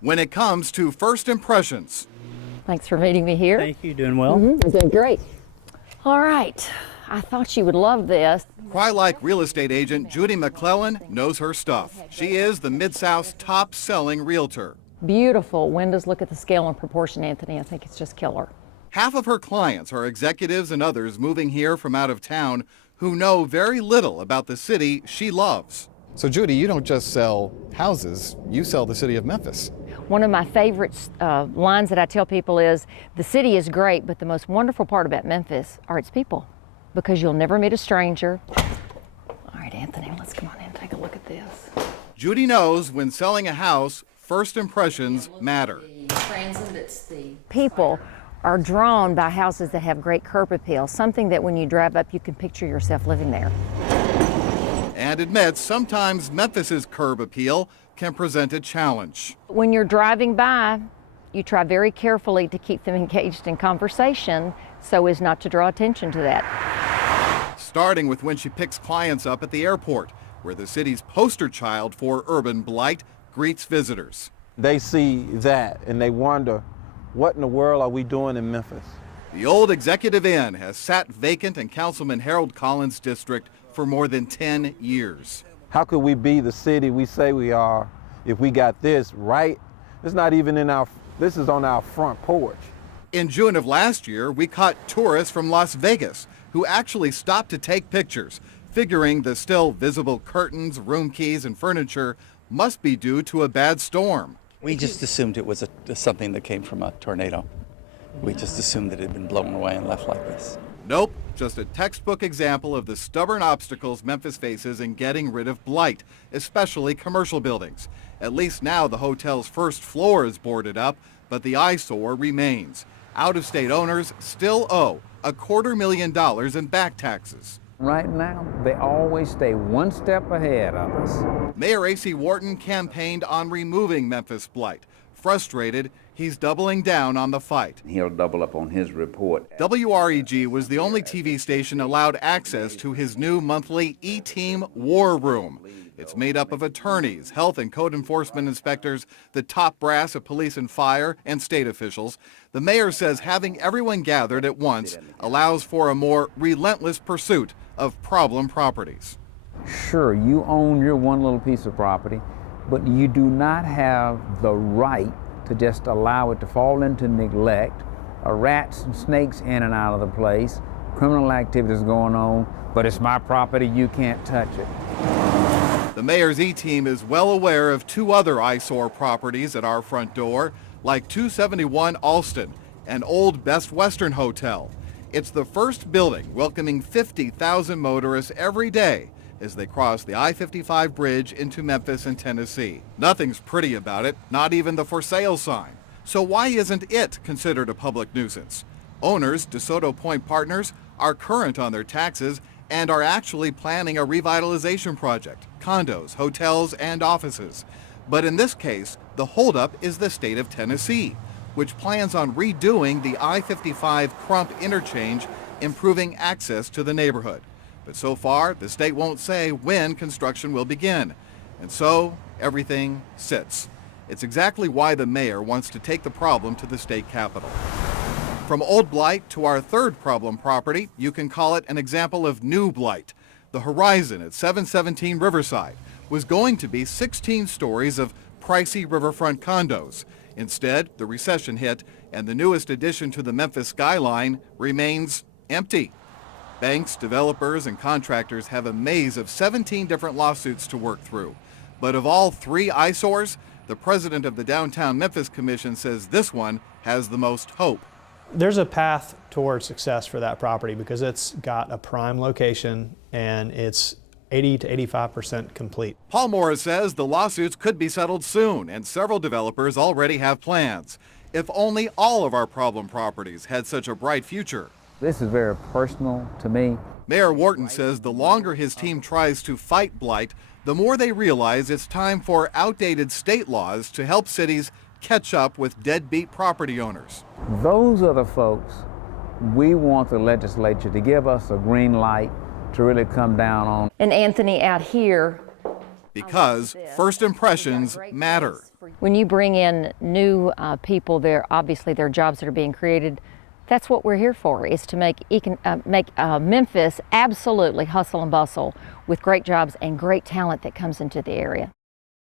when it comes to first impressions. Thanks for meeting me here. Thank you. Doing well? I'm doing great. All right. I thought you would love this. Cry-like real estate agent Judy McClellan knows her stuff. She is the Mid-South's top-selling realtor. Beautiful windows. Look at the scale and proportion, Anthony. I think it's just killer. Half of her clients are executives and others moving here from out of town who know very little about the city she loves. So Judy, you don't just sell houses, you sell the city of Memphis. One of my favorite lines that I tell people is, the city is great, but the most wonderful part about Memphis are its people, because you'll never meet a stranger. All right, Anthony, let's come on in and take a look at this. Judy knows when selling a house, first impressions matter. People are drawn by houses that have great curb appeal, something that when you drive up, you can picture yourself living there. And admits sometimes Memphis's curb appeal can present a challenge. When you're driving by, you try very carefully to keep them engaged in conversation so as not to draw attention to that. Starting with when she picks clients up at the airport, where the city's poster child for urban blight greets visitors. They see that and they wonder, what in the world are we doing in Memphis? The old Executive Inn has sat vacant in Councilman Harold Collins' district for more than 10 years. How could we be the city we say we are if we got this right? It's not even in this is on our front porch. In June of last year, we caught tourists from Las Vegas who actually stopped to take pictures, figuring the still visible curtains, room keys, and furniture must be due to a bad storm. We just assumed it was something that came from a tornado. We just assumed that it had been blown away and left like this. Nope, just a textbook example of the stubborn obstacles Memphis faces in getting rid of blight, especially commercial buildings. At least now the hotel's first floor is boarded up, but the eyesore remains. Out-of-state owners still owe $250,000 in back taxes. Right now, they always stay one step ahead of us. Mayor A.C. Wharton campaigned on removing Memphis blight. Frustrated, he's doubling down on the fight. He'll double up on his report. WREG was the only TV station allowed access to his new monthly E-Team War Room. It's made up of attorneys, health and code enforcement inspectors, the top brass of police and fire, and state officials. The mayor says having everyone gathered at once allows for a more relentless pursuit of problem properties. Sure, you own your one little piece of property, but you do not have the right to just allow it to fall into neglect, rats and snakes in and out of the place, criminal activities going on, but it's my property, you can't touch it. The mayor's E-Team is well aware of two other eyesore properties at our front door, like 271 Alston, an old Best Western hotel. It's the first building welcoming 50,000 motorists every day as they cross the I-55 bridge into Memphis and Tennessee. Nothing's pretty about it, not even the for sale sign. So why isn't it considered a public nuisance? Owners, DeSoto Point Partners, are current on their taxes and are actually planning a revitalization project, condos, hotels, and offices. But in this case, the holdup is the state of Tennessee, which plans on redoing the I-55 Crump interchange, improving access to the neighborhood. But so far, the state won't say when construction will begin. And so, everything sits. It's exactly why the mayor wants to take the problem to the state capitol. From old blight to our third problem property, you can call it an example of new blight. The Horizon at 717 Riverside was going to be 16 stories of pricey riverfront condos. Instead, the recession hit, and the newest addition to the Memphis skyline remains empty. Banks, developers, and contractors have a maze of 17 different lawsuits to work through. But of all three eyesores, the president of the Downtown Memphis Commission says this one has the most hope. There's a path towards success for that property because it's got a prime location and it's 80 to 85% complete. Paul Morris says the lawsuits could be settled soon, and several developers already have plans. If only all of our problem properties had such a bright future. This is very personal to me. Mayor Wharton says the longer his team tries to fight blight, the more they realize it's time for outdated state laws to help cities catch up with deadbeat property owners. Those are the folks we want the legislature to give us a green light to really come down on. And Anthony, out here, because first impressions matter. When you bring in new people, obviously there are jobs that are being created. That's what we're here for, is to make Memphis absolutely hustle and bustle with great jobs and great talent that comes into the area.